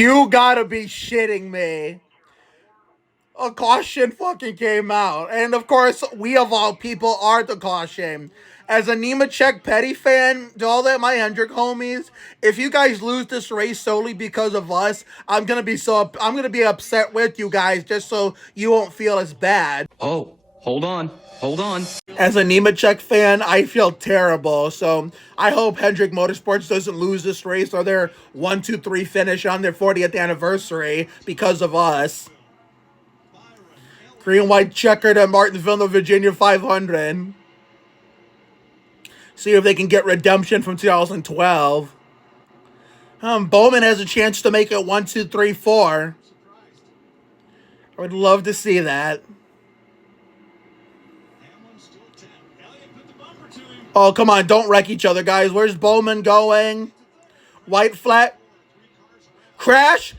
You gotta be shitting me. A caution fucking came out. And of course, we of all people are the caution. As a Nemechek Petty fan, to all that my Hendrick homies, if you guys lose this race solely because of us, I'm gonna be upset with you guys just so you won't feel as bad. Oh, hold on. Hold on. As a Nemechek fan, I feel terrible. So I hope Hendrick Motorsports doesn't lose this race or their 1-2-3 finish on their 40th anniversary because of us. Green white checkered at Martinsville, the Virginia 500. See if they can get redemption from 2012. Bowman has a chance to make it 1, 2, 3, 4. I would love to see that. Oh, come on. Don't wreck each other, guys. Where's Bowman going? White flat. Crash.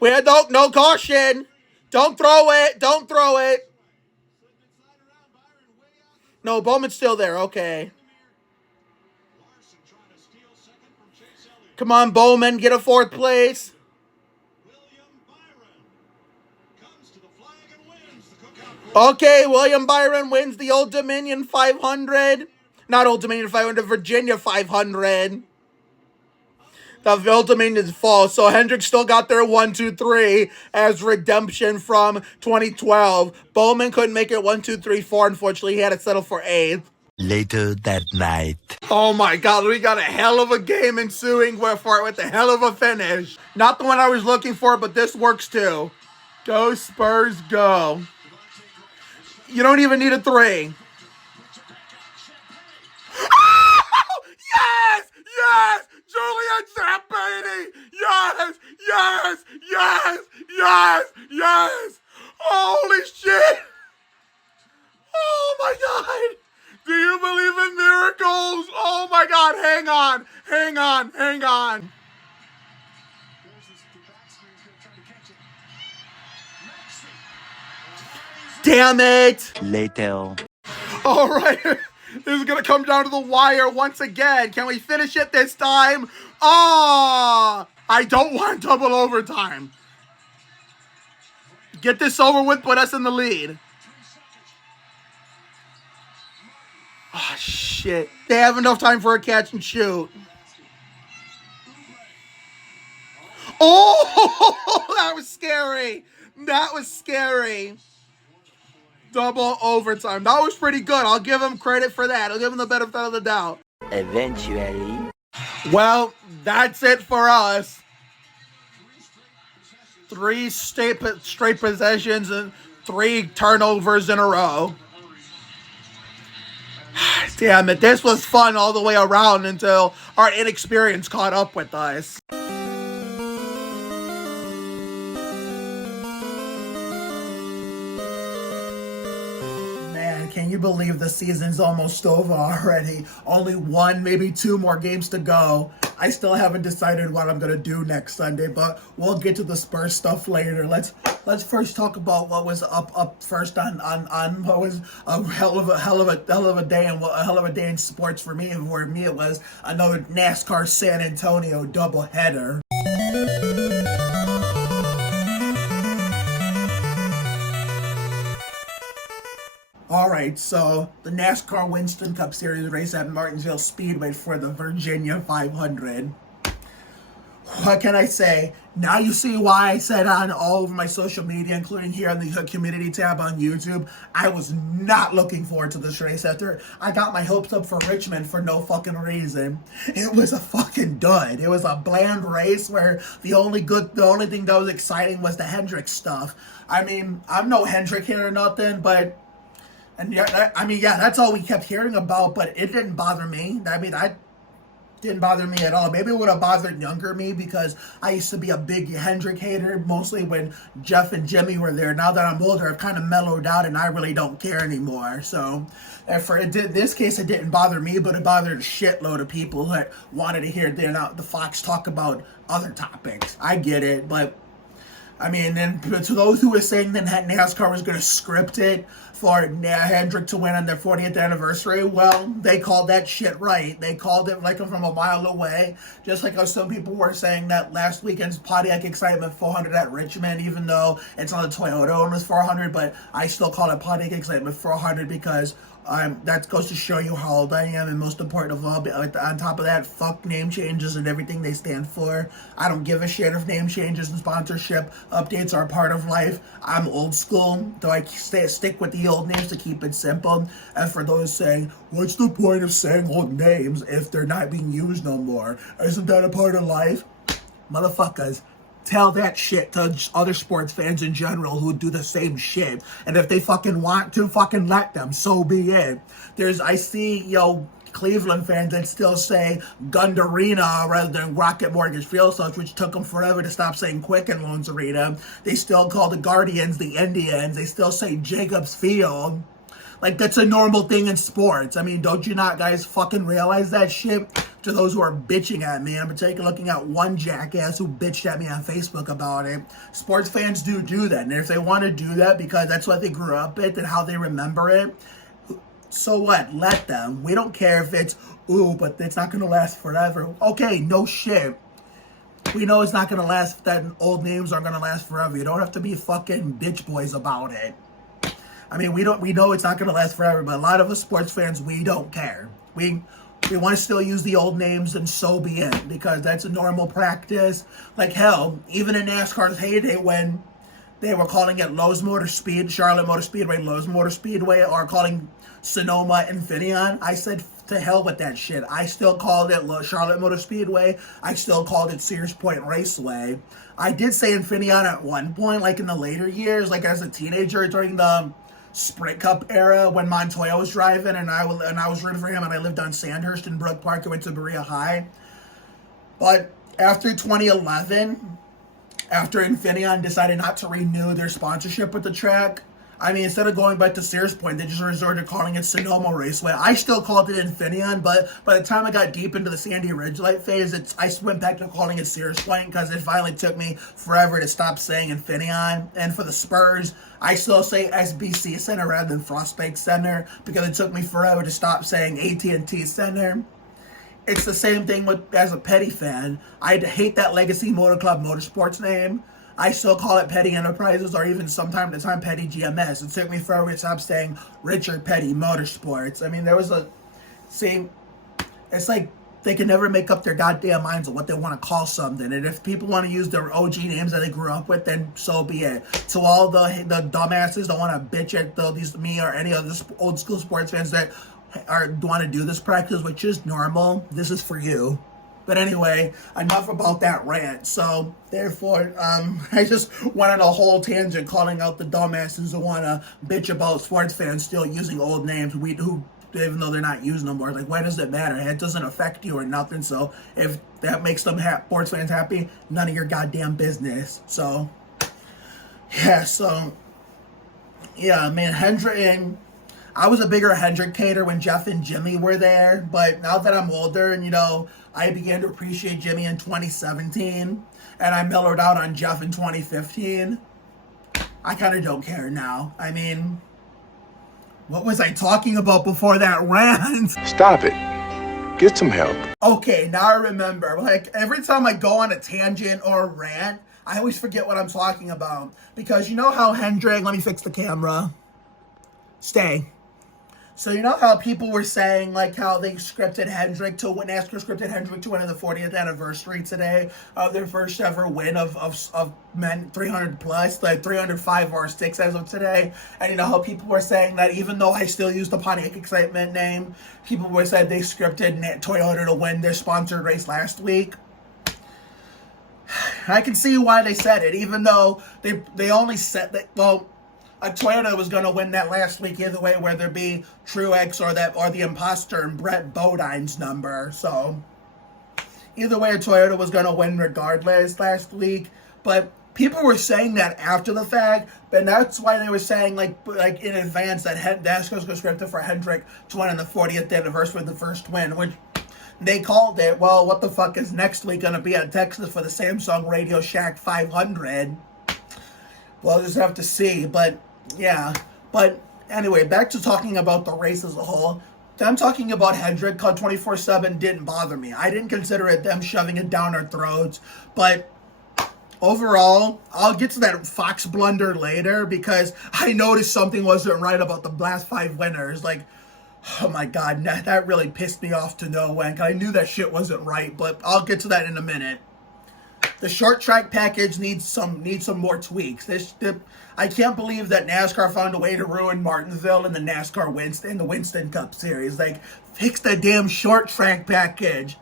No caution. Don't throw it. Don't throw it. No, Bowman's still there. Okay. Come on, Bowman. Get a 4th place. Okay, William Byron wins the Old Dominion 500. Not Old Dominion 500, Virginia 500. The Old Dominion's false, so Hendrick still got their 1, 2, 3 as redemption from 2012. Bowman couldn't make it 1, 2, 3, 4. Unfortunately, he had to settle for 8th. Later that night. Oh my god, we got a hell of a game ensuing with a hell of a finish. Not the one I was looking for, but this works too. Go Spurs, go. You don't even need a 3. Oh, yes! Yes! Julian Zampini! Yes! Yes! Yes! Yes! Yes! Holy shit! Oh my god! Do you believe in miracles? Oh my god, hang on! Hang on! Hang on! Damn it! Later. Alright, this is gonna come down to the wire once again. Can we finish it this time? Oh, I don't want double overtime. Get this over with, put us in the lead. Oh, shit. They have enough time for a catch and shoot. Oh, that was scary. That was scary. Double overtime. That was pretty good. I'll give him credit for that. I'll give him the benefit of the doubt. Eventually. Well, that's it for us. 3 straight possessions and 3 turnovers in a row. Damn it. This was fun all the way around until our inexperience caught up with us. Can you believe the season's almost over already? Only 1, maybe 2 more games to go. I still haven't decided what I'm gonna do next Sunday, but we'll get to the Spurs stuff later. Let's first talk about what was up first on what was a hell of a day in sports for me. And for me, it was another NASCAR San Antonio doubleheader. Alright, so the NASCAR Winston Cup Series race at Martinsville Speedway for the Virginia 500. What can I say? Now you see why I said on all over my social media, including here on the community tab on YouTube, I was not looking forward to this race after I got my hopes up for Richmond for no fucking reason. It was a fucking dud. It was a bland race where the only thing that was exciting was the Hendrick stuff. I mean, I'm no Hendrick here or nothing, but that's all we kept hearing about, but it didn't bother me. I mean, that didn't bother me at all. Maybe it would have bothered younger me because I used to be a big Hendrick hater, mostly when Jeff and Jimmy were there. Now that I'm older, I've kind of mellowed out and I really don't care anymore. So, this case, it didn't bother me, but it bothered a shitload of people that wanted to hear the Fox talk about other topics. I get it, but I mean, and to those who were saying that NASCAR was going to script it for Hendrick to win on their 40th anniversary, well, they called that shit right. They called it like from a mile away, just like how some people were saying that last weekend's Pontiac Excitement 400 at Richmond, even though it's on the Toyota Owners 400, but I still call it Pontiac Excitement 400 because that goes to show you how old I am, and most important of all, on top of that, fuck name changes and everything they stand for. I don't give a shit if name changes and sponsorship updates are a part of life. I'm old school, though I stick with the old names to keep it simple. And for those saying, what's the point of saying old names if they're not being used no more? Isn't that a part of life? Motherfuckers, tell that shit to other sports fans in general who do the same shit. And if they fucking want to, fucking let them. So be it. I see, Cleveland fans that still say Gund Arena rather than Rocket Mortgage Field, which took them forever to stop saying Quicken Loans Arena. They still call the Guardians the Indians. They still say Jacobs Field. Like, that's a normal thing in sports. I mean, don't you not guys fucking realize that shit? To those who are bitching at me, I'm particularly looking at one jackass who bitched at me on Facebook about it. Sports fans do that. And if they want to do that because that's what they grew up with and how they remember it, so what? Let them. We don't care if it's, but it's not going to last forever. Okay, no shit. We know it's not going to last, that old names aren't going to last forever. You don't have to be fucking bitch boys about it. I mean, we know it's not going to last forever, but a lot of us sports fans, we don't care. We want to still use the old names, and so be it, because that's a normal practice. Like, hell, even in NASCAR's heyday when they were calling it Lowe's Motor Speed, Charlotte Motor Speedway, Lowe's Motor Speedway, or calling Sonoma Infineon, I said, to hell with that shit. I still called it Charlotte Motor Speedway. I still called it Sears Point Raceway. I did say Infineon at one point, like in the later years, like as a teenager during the Sprint Cup era when Montoya was driving, and I was rooting for him, and I lived on Sandhurst in Brook Park. I went to Berea High. But after 2011, after Infineon decided not to renew their sponsorship with the track, I mean, instead of going back to Sears Point, they just resorted to calling it Sonoma Raceway. I still called it Infineon, but by the time I got deep into the Sandy Ridgelight phase, I went back to calling it Sears Point because it finally took me forever to stop saying Infineon. And for the Spurs, I still say SBC Center rather than Frostbank Center because it took me forever to stop saying AT&T Center. It's the same thing as a Petty fan. I hate that Legacy Motor Club Motorsports name. I still call it Petty Enterprises, or even sometime at the time Petty GMS. It took me forever to stop saying Richard Petty Motorsports. I mean, it's like they can never make up their goddamn minds on what they want to call something. And if people want to use their OG names that they grew up with, then so be it. To all the dumbasses that want to bitch at me or any other old school sports fans that want to do this practice, which is normal, this is for you. But anyway, enough about that rant. So, therefore, I just went on a whole tangent calling out the dumbasses who want to bitch about sports fans still using old names, who even though they're not used no more. Like, why does it matter? It doesn't affect you or nothing. So, if that makes them sports fans happy, none of your goddamn business. So, yeah, man, Hendrick, I was a bigger Hendrick hater when Jeff and Jimmy were there, but now that I'm older and, I began to appreciate Jimmy in 2017, and I mellowed out on Jeff in 2015, I kind of don't care now. I mean, what was I talking about before that rant? Stop it. Get some help. Okay, now I remember. Like, every time I go on a tangent or a rant, I always forget what I'm talking about. Because you know how Hendrick, let me fix the camera. Stay. So you know how people were saying, like, how they scripted Hendrick to win, NASCAR scripted Hendrick to win on the 40th anniversary today of their first ever win of men 300 plus, like 305 or 6 as of today. And you know how people were saying that even though I still use the Pontiac Excitement name, people were saying they scripted Toyota to win their sponsored race last week. I can see why they said it, even though they only said that, well, a Toyota was going to win that last week either way, whether it be Truex or the imposter and Brett Bodine's number. So either way, a Toyota was going to win regardless last week. But people were saying that after the fact, but that's why they were saying like in advance that NASCAR was scripted for Hendrick to win on the 40th anniversary of the first win, which they called it. Well, what the fuck is next week going to be at Texas for the Samsung Radio Shack 500? We'll just have to see. But yeah. But anyway, back to talking about the race as a whole. Them talking about Hendrick Cut 24/7 didn't bother me. I didn't consider it them shoving it down our throats. But overall, I'll get to that Fox blunder later because I noticed something wasn't right about the last 5 winners. Like, oh my god, that really pissed me off to no end. I knew that shit wasn't right, but I'll get to that in a minute. The short track package needs some more tweaks. I can't believe that NASCAR found a way to ruin Martinsville and the Winston Cup Series. Like, fix the damn short track package.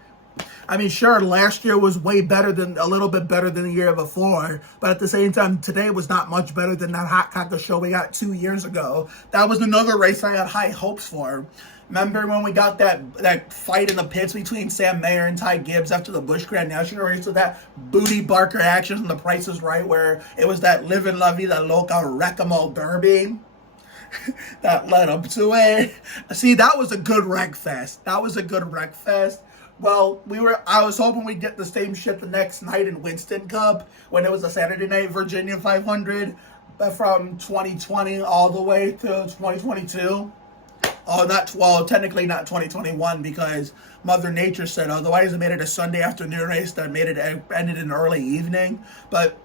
I mean, sure, last year was a little bit better than the year before, but at the same time, today was not much better than that Hot Cocker show we got 2 years ago. That was another race I had high hopes for. Remember when we got that fight in the pits between Sam Mayer and Ty Gibbs after the Busch Grand National race with that Booty Barker action from The Price is Right, where it was that Live and La Vida Loca Wreck-A-Mole Derby that led up to it. See, that was a good wreck fest. Well, I was hoping we'd get the same shit the next night in Winston Cup when it was a Saturday night Virginia 500 from 2020 all the way to 2022. Technically not 2021 because Mother Nature said otherwise. It made it a Sunday afternoon race that ended in early evening. But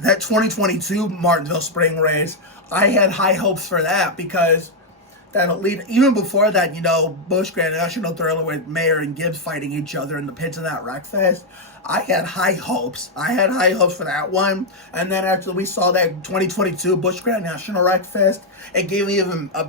that 2022 Martinsville Spring race, I had high hopes for that because that'll lead, even before that, Busch Grand National Thriller with Mayer and Gibbs fighting each other in the pits of that wreck fest. I had high hopes. For that one. And then after we saw that 2022 Busch Grand National wreck fest, it gave me even a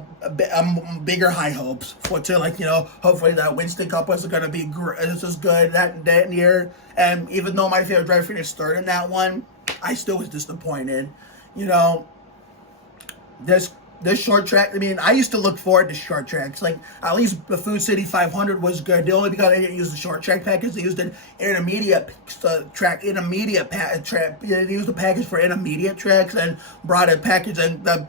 bigger high hopes hopefully that Winston Cup wasn't going to be just as good that year. And even though my favorite driver finished third in that one, I still was disappointed. This short track, I mean, I used to look forward to short tracks. Like, at least the Food City 500 was good. The only because they didn't use the short track package, they used an intermediate track. They used the package for intermediate tracks and brought a package, and the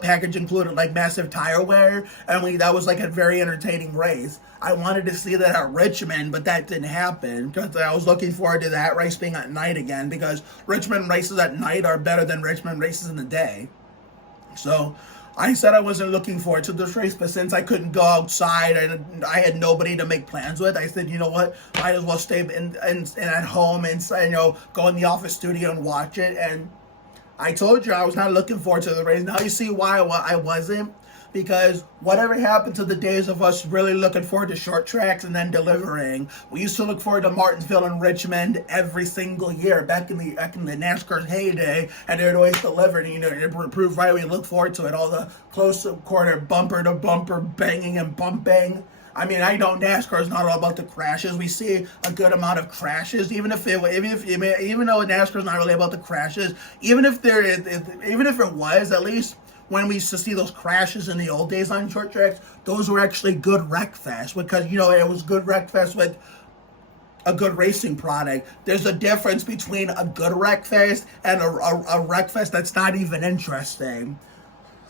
package included like massive tire wear, and that was like a very entertaining race. I wanted to see that at Richmond, but that didn't happen because I was looking forward to that race being at night again because Richmond races at night are better than Richmond races in the day. So I said I wasn't looking forward to this race, but since I couldn't go outside and I had nobody to make plans with, I said, you know what, might as well stay in at home and go in the office studio and watch it. And I told you I was not looking forward to the race. Now you see why I wasn't. Because whatever happened to the days of us really looking forward to short tracks and then delivering. We used to look forward to Martinsville and Richmond every single year back in the NASCAR's heyday, and they'd always deliver. It proved right. We look forward to it. All the close quarter bumper to bumper banging and bumping. I mean, I know NASCAR is not all about the crashes. We see a good amount of crashes, even though NASCAR is not really about the crashes. Even if it was, at least when we used to see those crashes in the old days on short tracks, those were actually good wreck fest because, it was good wreck fest with a good racing product. There's a difference between a good wreck fest and a wreck fest that's not even interesting.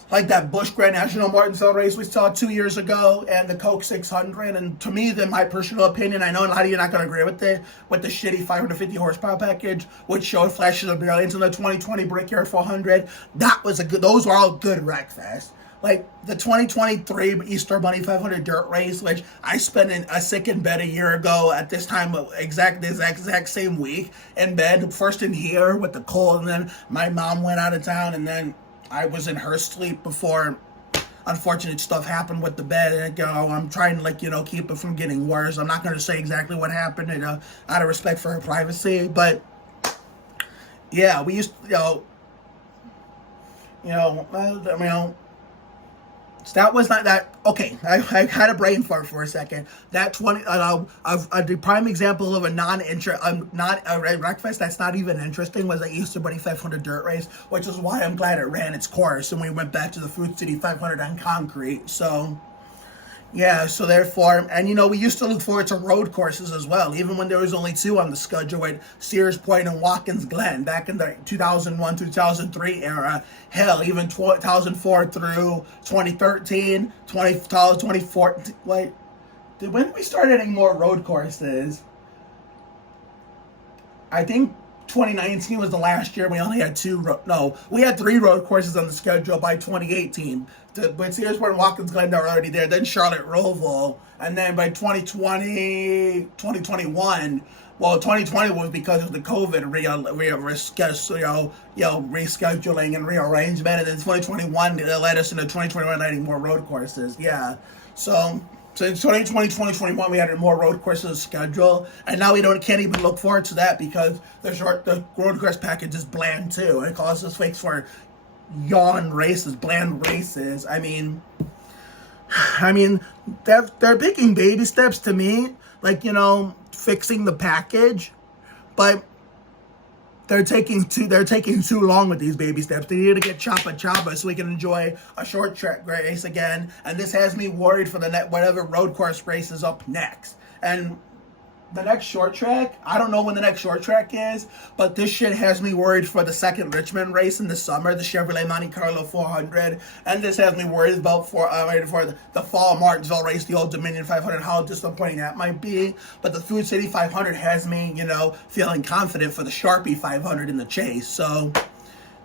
Like that Busch Grand National Martinsville race we saw 2 years ago and the Coke 600. And to me, in my personal opinion, I know a lot of you are not going to agree with the shitty 550 horsepower package, which showed flashes of brilliance in the 2020 Brickyard 400. Those were all good wreck fest. Like the 2023 Easter Bunny 500 dirt race, which I spent a sick in bed a year ago at this time, the exact same week in bed, first in here with the cold, and then my mom went out of town, and then I was in her sleep before unfortunate stuff happened with the bed. And I'm trying to keep it from getting worse. I'm not going to say exactly what happened out of respect for her privacy. But yeah, we used that was not that. Okay, I had a brain fart for a second. That the prime example of a wreck fest that's not even interesting was the Easter Bunny 500 dirt race, which is why I'm glad it ran its course and we went back to the Food City 500 on concrete. So yeah, so therefore, and we used to look forward to road courses as well, even when there was only 2 on the schedule with Sears Point and Watkins Glen back in the 2001-2003 era. Hell, even 2004 through 2013, 2014. Wait, when did we start adding more road courses? I think 2019 was the last year we only had we had 3 road courses on the schedule by 2018. But Searsburg, Watkins Glen are already there, then Charlotte Roval, and then by 2021, well, 2020 was because of the COVID rescheduling and rearrangement, and then 2021 it led us into 2021 adding more road courses. Yeah, so in 2020, 2021 we added more road courses schedule, and now can't even look forward to that because the road course package is bland too. It causes fakes for bland races. I mean, they're taking baby steps to me, like, fixing the package, but they're taking too long with these baby steps. They need to get choppa so we can enjoy a short track race again. And this has me worried for whatever road course race is up next. And the next short track, I don't know when the next short track is, but this shit has me worried for the second Richmond race in the summer, the Chevrolet Monte Carlo 400, and this has me worried about for the fall Martinsville race, the Old Dominion 500, how disappointing that might be. But the Food City 500 has me, feeling confident for the Sharpie 500 in the chase. So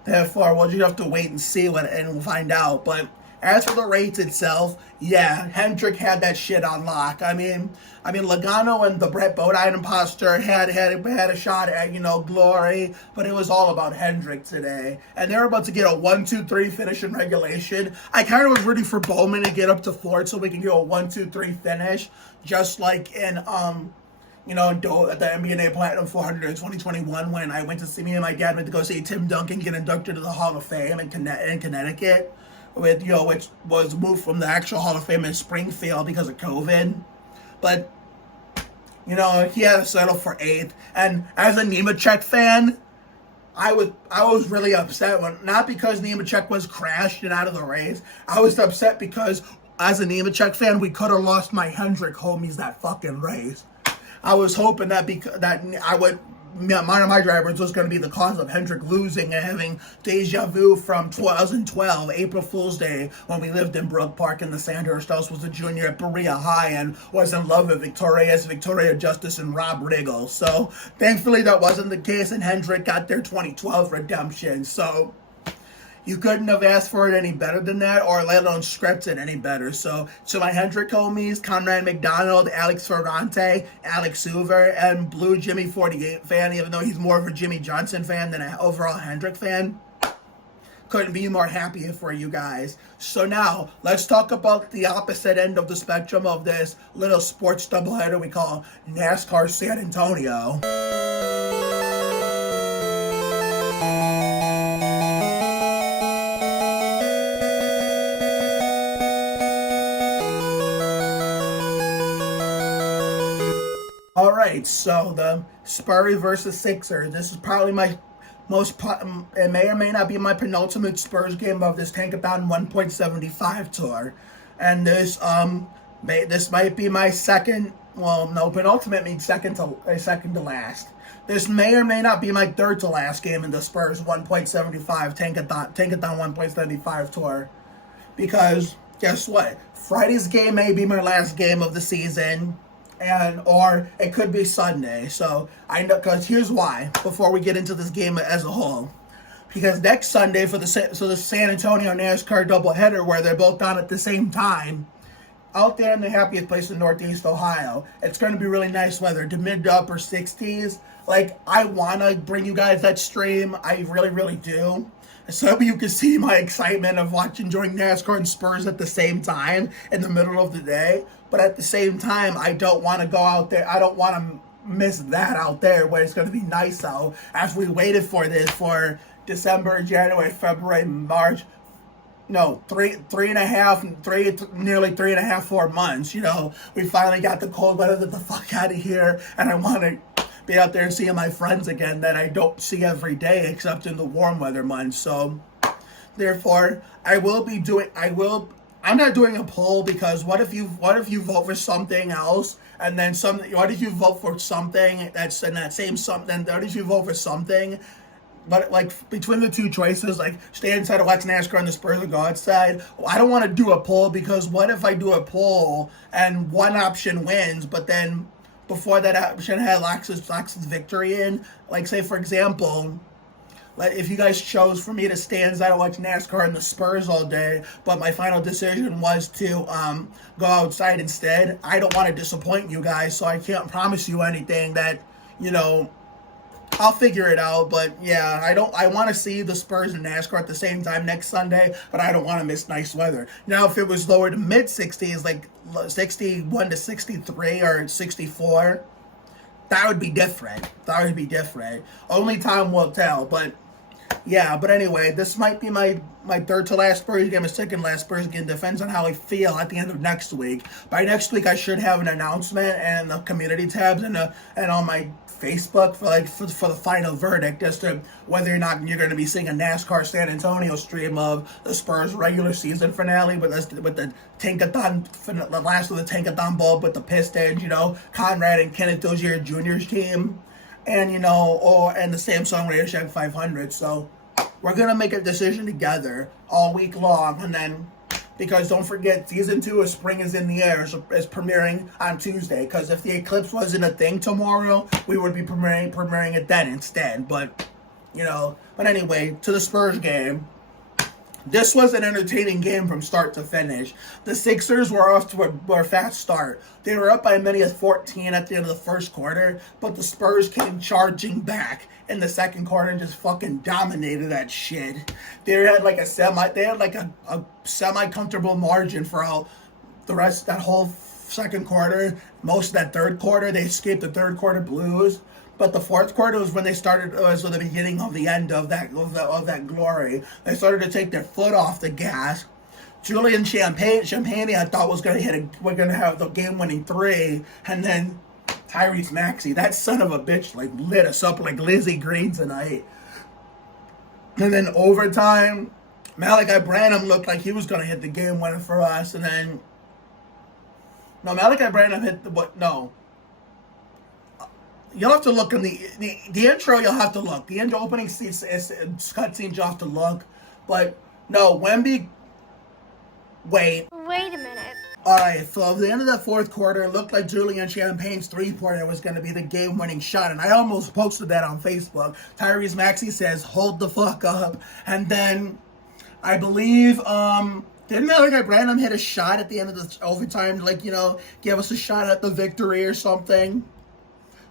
therefore, we'll just have to wait and see and we'll find out. But as for the race itself, yeah, Hendrick had that shit on lock. I mean, Logano and the Brett Bodine imposter had a shot at, glory, but it was all about Hendrick today. And they're about to get a 1-2-3 finish in regulation. I kind of was rooting for Bowman to get up to 4th so we can get a 1-2-3 finish, just like in at the NBA Platinum 400 in 2021 when I went to see me and my dad went to go see Tim Duncan get inducted to the Hall of Fame in Connecticut. Which was moved from the actual Hall of Fame in Springfield because of COVID. But, he had to settle for 8th. And as a Nemechek fan, I was really upset not because Nemechek was crashed and out of the race. I was upset because as a Nemechek fan, we could have lost my Hendrick homies that fucking race. I was hoping that one of my drivers was going to be the cause of Hendrick losing and having deja vu from 2012, April Fool's Day, when we lived in Brook Park and the Sandhurst House was a junior at Berea High and was in love with Victoria Justice, and Rob Riggle. So thankfully that wasn't the case, and Hendrick got their 2012 redemption. So you couldn't have asked for it any better than that, or let alone script it any better. So my Hendrick homies, Conrad McDonald, Alex Ferrante, Alex Hoover, and Blue Jimmy 48 fan, even though he's more of a Jimmy Johnson fan than an overall Hendrick fan, couldn't be more happy for you guys. So now, let's talk about the opposite end of the spectrum of this little sports doubleheader we call NASCAR San Antonio. Alright, so the Spurs versus Sixers. This is probably my it may or may not be my penultimate Spurs game of this Tankathon 1.75 tour. And this might be my penultimate means second to last. This may or may not be my third to last game in the Spurs 1.75 Tankathon 1.75 tour. Because guess what? Friday's game may be my last game of the season. Or it could be Sunday. So I know, because here's why, before we get into this game as a whole. Because next Sunday for the San Antonio NASCAR doubleheader, where they're both on at the same time, out there in the happiest place in Northeast Ohio, it's going to be really nice weather, to mid to upper 60s. Like, I want to bring you guys that stream. I really, really do. So you can see my excitement of enjoying NASCAR and Spurs at the same time in the middle of the day. But at the same time, I don't want to go out there. I don't want to miss that out there where it's going to be nice out. As we waited for this for December, January, February, March. No, nearly 3.5, 4 months. We finally got the cold weather, get the fuck out of here. And I want to be out there and seeing my friends again that I don't see every day except in the warm weather months. So therefore, I'm not doing a poll, because what if you vote for something else, and then what if you vote for something that's in that same something, what if you vote for something, but between the two choices, stay inside of watch NASCAR and the Spurs, or go outside? I don't want to do a poll, because what if I do a poll and one option wins, but before that should have had Lax's victory in. Like, say, for example, like if you guys chose for me to stay inside and watch NASCAR and the Spurs all day, but my final decision was to go outside instead, I don't want to disappoint you guys, so I can't promise you anything that, you know, I'll figure it out. But yeah, I want to see the Spurs and NASCAR at the same time next Sunday, but I don't want to miss nice weather. Now, if it was lower to mid 60s, like 61 to 63 or 64, that would be different. That would be different. Only time will tell. But yeah, but anyway, this might be my third to last Spurs game, my second last Spurs game. Depends on how I feel at the end of next week. By next week, I should have an announcement and the community tabs and on my Facebook for the final verdict as to whether or not you're going to be seeing a NASCAR San Antonio stream of the Spurs regular season finale with the Tankathon, the last of the Tankathon bulb with the Pistons, you know, Conrad and Kenneth Dozier Jr.'s team, and, you know, and the Samsung Radio Shack 500. So we're going to make a decision together all week long, and then, because don't forget, Season 2 of Spring is in the Air is premiering on Tuesday, because if the eclipse wasn't a thing tomorrow, we would be premiering it then instead. But, you know, but anyway, to the Spurs game. This was an entertaining game from start to finish. The Sixers were off to a fast start. They were up by as many as 14 at the end of the first quarter, but the Spurs came charging back in the second quarter and just fucking dominated that shit. They had like a semi-comfortable margin for all the rest of that whole second quarter. Most of that third quarter, they escaped the third quarter blues. But the fourth quarter was when they started, was the beginning of the end of that glory. They started to take their foot off the gas. Julian Champagne, I thought was going to have the game-winning three, and then Tyrese Maxey, that son of a bitch, like lit us up like Lizzie Green tonight. And then overtime, Malachi Branham looked like he was going to hit the game winner for us, and then Malachi Branham hit You'll have to look in the intro. You'll have to look. The intro opening cutscenes. You'll have to look. But no, Wemby. Wait a minute. All right. So at the end of the fourth quarter, it looked like Julian Champagne's three-pointer was going to be the game-winning shot, and I almost posted that on Facebook. Tyrese Maxey says, "Hold the fuck up," and then I believe didn't Malachi Branham hit a shot at the end of the overtime, like, you know, give us a shot at the victory or something.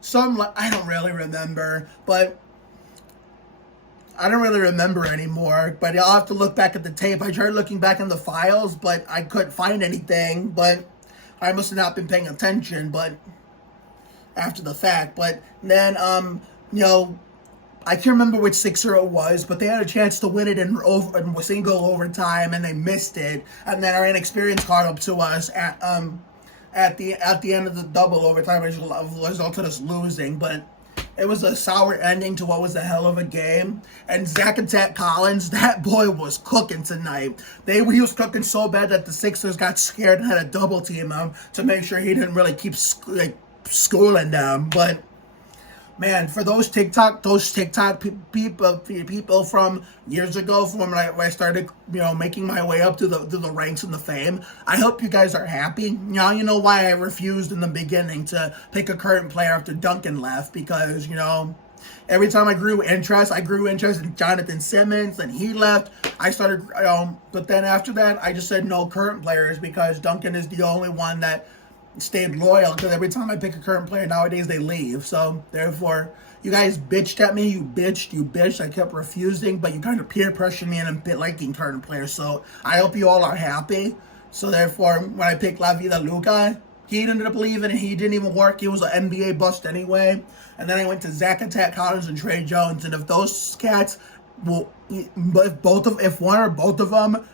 I don't really remember, but I don't really remember anymore, but I'll have to look back at the tape. I tried looking back in the files, but I couldn't find anything, but I must have not been paying attention, but after the fact. But then, you know, I can't remember which Sixer it was, but they had a chance to win it in single overtime, and they missed it, and then our inexperience caught up to us at the end of the double overtime, which resulted us losing. But it was a sour ending to what was a hell of a game. And Zach Attack Collins, that boy was cooking tonight. He was cooking so bad that the Sixers got scared and had to double team him to make sure he didn't really keep schooling them. But man, for those TikTok people from years ago, from when I started, you know, making my way up to the ranks and the fame, I hope you guys are happy. Now you know why I refused in the beginning to pick a current player after Duncan left, because, you know, every time I grew interest in Jonathan Simmons, and he left. I started, but then after that, I just said no current players, because Duncan is the only one that stayed loyal, because every time I pick a current player nowadays, they leave. So therefore, you guys bitched at me, you bitched. I kept refusing, but you kind of peer pressured me into liking current players. So I hope you all are happy. So therefore, when I picked La Vida Luca, he ended up leaving, and he didn't even work. He was an NBA bust anyway. And then I went to Zach Attack Collins and Trey Jones, and if those cats if one or both of them,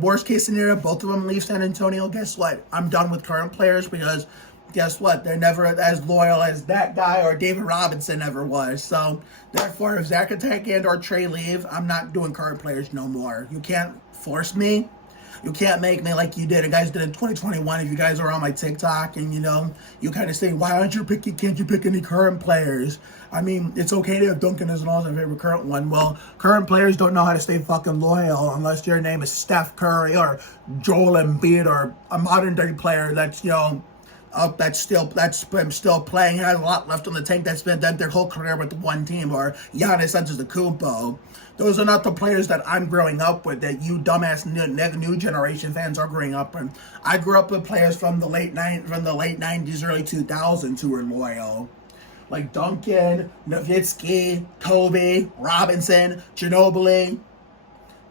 worst case scenario, both of them leave San Antonio, guess what? I'm done with current players, because guess what? They're never as loyal as that guy or David Robinson ever was. So therefore, if Zach Attack and or Trey leave, I'm not doing current players no more. You can't force me. You can't make me like you did. You guys did in 2021. If you guys are on my TikTok and, you know, you kind of say, can't you pick any current players? I mean, it's okay to have Duncan as my favorite current one. Well, current players don't know how to stay fucking loyal unless your name is Steph Curry or Joel Embiid or a modern day player that's, you know, that's still playing, has a lot left on the tank, that's spent their whole career with one team, or Giannis Antetokounmpo. Those are not the players that I'm growing up with, that you dumbass new generation fans are growing up with. I grew up with players from the late 90s, early 2000s who were loyal. Like Duncan, Nowitzki, Kobe, Robinson, Ginobili,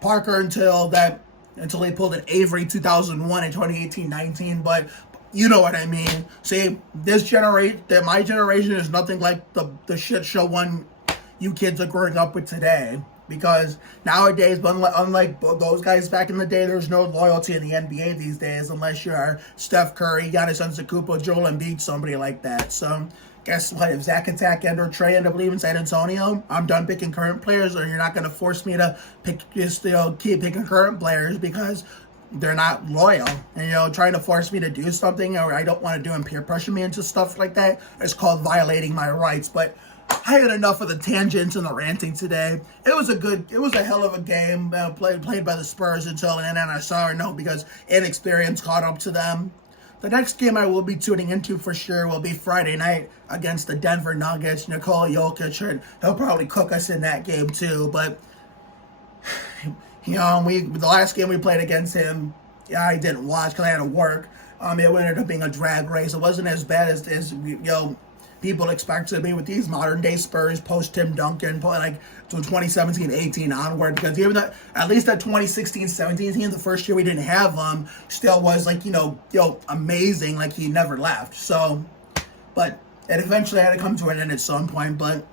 Parker until they pulled an Avery 2001 and 2018-19, but you know what I mean. See, my generation is nothing like the shit show one you kids are growing up with today. Because nowadays, unlike those guys back in the day, there's no loyalty in the NBA these days unless you're Steph Curry, Giannis Antetokounmpo, Joel Embiid, somebody like that. So guess what? If Zach Attack and or Trey end up leaving San Antonio, I'm done picking current players, or you're not going to force me to keep picking current players because they're not loyal. And, trying to force me to do something or I don't want to do and peer pressure me into stuff like that is called violating my rights. But I had enough of the tangents and the ranting today. It was a hell of a game played by the Spurs until an NSR because inexperience caught up to them. The next game I will be tuning into for sure will be Friday night against the Denver Nuggets. Nikola Jokic, he'll probably cook us in that game too. But the last game we played against him, I didn't watch because I had to work. It ended up being a drag race. It wasn't as bad as people expect to be with these modern day Spurs post Tim Duncan, like to 2017-18 onward, because even at least that 2016-17 team, the first year we didn't have him, still was like amazing, like he never left. So, but it eventually had to come to an end at some point. But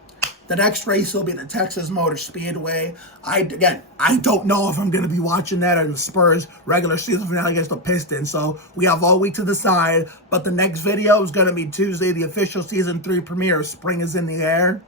the next race will be the Texas Motor Speedway. I don't know if I'm going to be watching that or the Spurs regular season finale against the Pistons. So we have all week to decide. But the next video is going to be Tuesday, the official Season 3 premiere. Spring is in the air.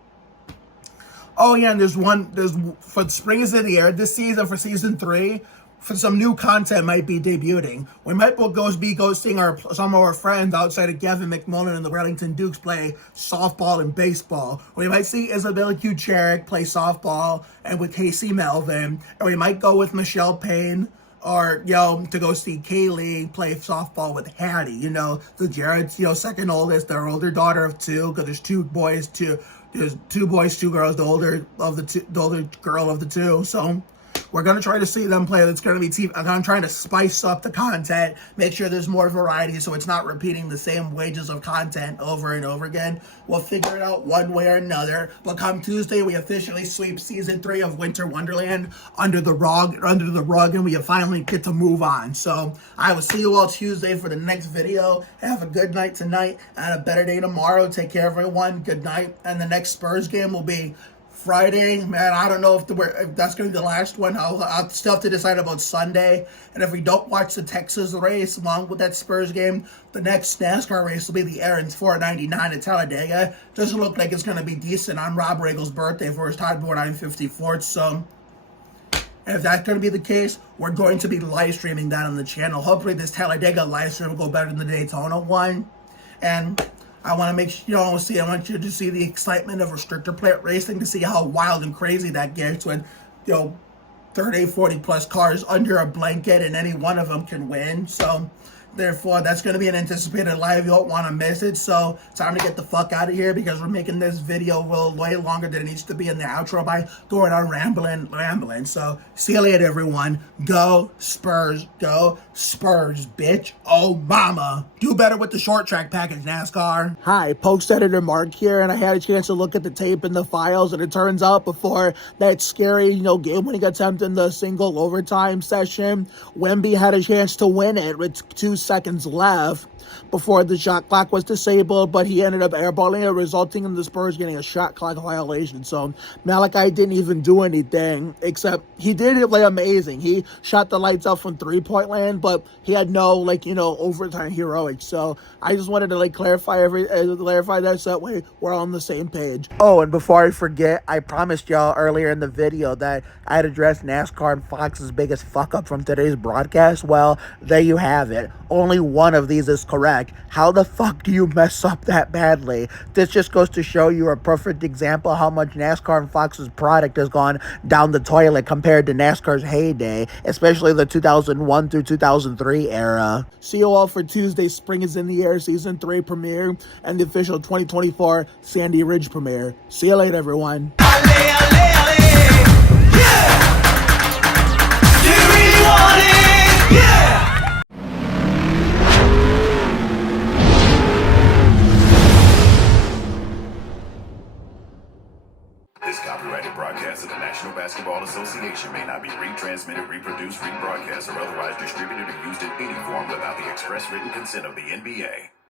Oh yeah, and for Spring is in the air this season for Season 3. For some new content might be debuting. We might go seeing some of our friends outside of Gavin McMullen and the Wellington Dukes play softball and baseball. We might see Isabella Kucherik play softball and with Casey Melvin. Or we might go with Michelle Payne or, to go see Kaylee play softball with Hattie. The Jared's, second oldest, their older daughter of 2, because there's 2 boys, 2 girls, the older girl of the 2. So we're going to try to see them play. It's going to be TV. I'm trying to spice up the content, make sure there's more variety so it's not repeating the same wages of content over and over again. We'll figure it out one way or another. But come Tuesday, we officially sweep Season 3 of Winter Wonderland under the rug, and we finally get to move on. So I will see you all Tuesday for the next video. Have a good night tonight and a better day tomorrow. Take care, everyone. Good night. And the next Spurs game will be Friday. Man, I don't know if that's going to be the last one. I'll still have to decide about Sunday. And if we don't watch the Texas race along with that Spurs game, the next NASCAR race will be the Aaron's 499 at Talladega. Doesn't look like it's going to be decent on Rob Ragel's birthday for his Todd Board 954th. So if that's going to be the case, we're going to be live streaming that on the channel. Hopefully this Talladega live stream will go better than the Daytona one. And I want to make sure I want you to see the excitement of restrictor plate racing, to see how wild and crazy that gets when 30, 40 plus cars under a blanket and any one of them can win. So therefore, that's going to be an anticipated live. You don't want to miss it. So time to get the fuck out of here, because we're making this video way longer than it needs to be in the outro by going on rambling. So see you later, everyone. Go Spurs, bitch. Oh mama, do better with the short track package, NASCAR. Hi, post editor Mark here, and I had a chance to look at the tape and the files, and it turns out before that scary game-winning attempt in the single overtime session, Wemby had a chance to win it with 2 seconds left before the shot clock was disabled, but he ended up airballing it, resulting in the Spurs getting a shot clock violation. So Malachi didn't even do anything, except he did play amazing. He shot the lights out from three-point land, but he had no overtime heroics. So I just wanted to clarify that, so that way we're all on the same page. Oh, and before I forget, I promised y'all earlier in the video that I'd address NASCAR and Fox's biggest fuck up from today's broadcast. Well, there you have it. only one of these is correct. How the fuck do you mess up that badly? This just goes to show you a perfect example how much NASCAR and Fox's product has gone down the toilet compared to NASCAR's heyday, especially the 2001 through 2003 era. See you all for Tuesday's Spring is in the Air Season 3 premiere and the official 2024 Sandy Ridge premiere. See you later, everyone. This copyrighted broadcast of the National Basketball Association may not be retransmitted, reproduced, rebroadcast, or otherwise distributed or used in any form without the express written consent of the NBA.